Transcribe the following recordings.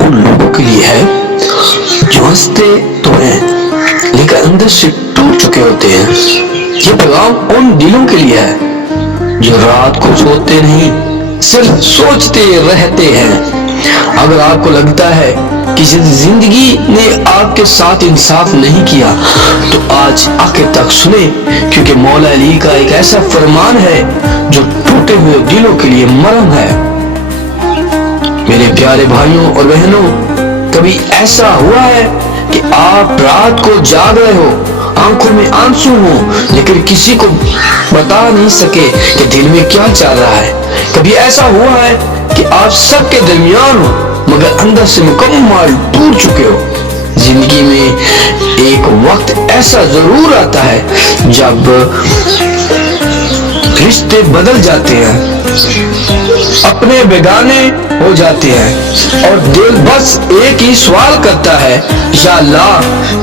ان لوگوں کے لیے ہے جو ہنستے تو ہیں لیکن اندر سے ٹوٹ چکے ہوتے ہیں۔ یہ پیغام ان دلوں کے لیے ہے جو رات کو سوتے نہیں، صرف سوچتے رہتے ہیں۔ اگر آپ کو لگتا ہے کہ زندگی نے آپ کے ساتھ انصاف نہیں کیا تو آج آخر تک سنیں، کیونکہ مولا علی کا ایک ایسا فرمان ہے جو ٹوٹے ہوئے دلوں کے لیے مرہم ہے۔ میرے پیارے بھائیوں اور بہنوں، کبھی ایسا ہوا ہے کہ آپ رات کو جاگ رہے ہو، آنکھوں میں آنسو ہوں لیکن کسی کو بتا نہیں سکے کہ دل میں کیا چل رہا ہے؟ کبھی ایسا ہوا ہے کہ آپ سب کے درمیان ہو مگر اندر سے مکمل ٹوٹ چکے ہو؟ زندگی میں ایک وقت ایسا ضرور آتا ہے جب رشتے بدل جاتے ہیں، اپنے بیگانے ہو جاتے ہیں اور دل بس ایک ہی سوال کرتا ہے، یا اللہ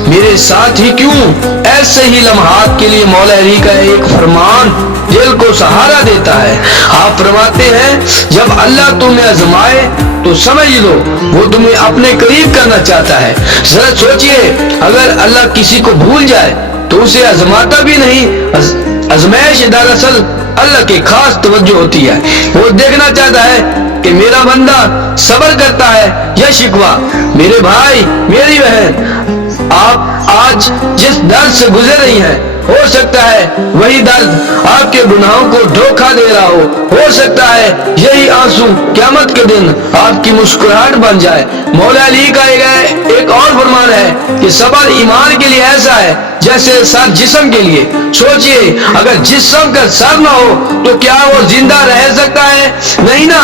میرے ساتھ ہی کیوں؟ ایسے ہی لمحات کے لیے مولا علی کا ایک فرمان دل کو سہارا دیتا ہے۔ آپ فرماتے ہیں جب اللہ تمہیں آزمائے تو سمجھ لو وہ تمہیں اپنے قریب کرنا چاہتا ہے۔ ذرا سوچئے، اگر اللہ کسی کو بھول جائے تو اسے آزماتا بھی نہیں۔ آزمائش دراصل اللہ کی خاص توجہ ہوتی ہے۔ وہ دیکھنا چاہتا ہے کہ میرا بندہ صبر کرتا ہے یا شکوہ۔ میرے بھائی، میری بہن، آپ آج جس درد سے گزر رہی ہیں، ہو سکتا ہے وہی درد آپ کے گناہوں کو دھوکہ دے رہا ہو سکتا ہے یہی آنسو قیامت کے دن آپ کی مسکراہٹ بن جائے۔ مولا علی کا ایک اور فرمان ہے کہ صبر ایمان کے لیے ایسا ہے جیسے سر جسم کے لیے۔ سوچئے، اگر جسم کا سر نہ ہو تو کیا وہ زندہ رہ سکتا ہے؟ نہیں نا۔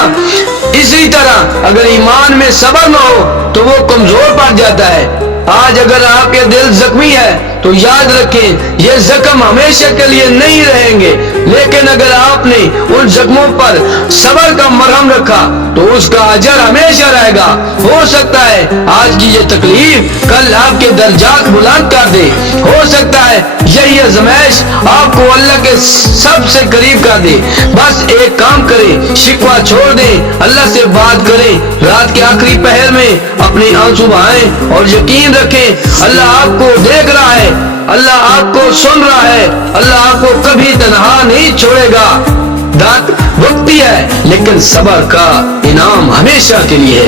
اسی طرح اگر ایمان میں صبر نہ ہو تو وہ کمزور پڑ جاتا ہے۔ آج اگر آپ کے دل زخمی ہے تو یاد رکھیں یہ زخم ہمیشہ کے لیے نہیں رہیں گے، لیکن اگر آپ نے ان زخموں پر صبر کا مرہم رکھا تو اس کا اجر ہمیشہ رہے گا۔ ہو سکتا ہے آج کی یہ تکلیف کل آپ کے درجات بلند کر دے، ہو سکتا ہے یہی آزمائش آپ کو اللہ کے سب سے قریب کر دے۔ بس ایک کام کریں، شکوہ چھوڑ دیں، اللہ سے بات کریں، رات کے آخری پہر میں اپنے آنسو بہائیں اور یقین رکھیں اللہ آپ کو دیکھ رہا ہے، اللہ آپ کو سن رہا ہے، اللہ آپ کو کبھی تنہا نہیں چھوڑے گا۔ درد وقتی ہے لیکن صبر کا انعام ہمیشہ کے لیے ہے۔